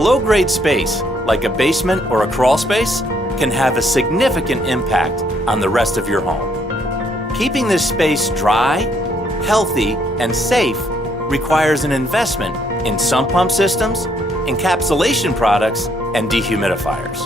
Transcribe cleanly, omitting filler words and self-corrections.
below-grade space, like a basement or a crawl space, can have a significant impact on the rest of your home. Keeping this space dry, healthy, and safe requires an investment in sump pump systems, encapsulation products, and dehumidifiers.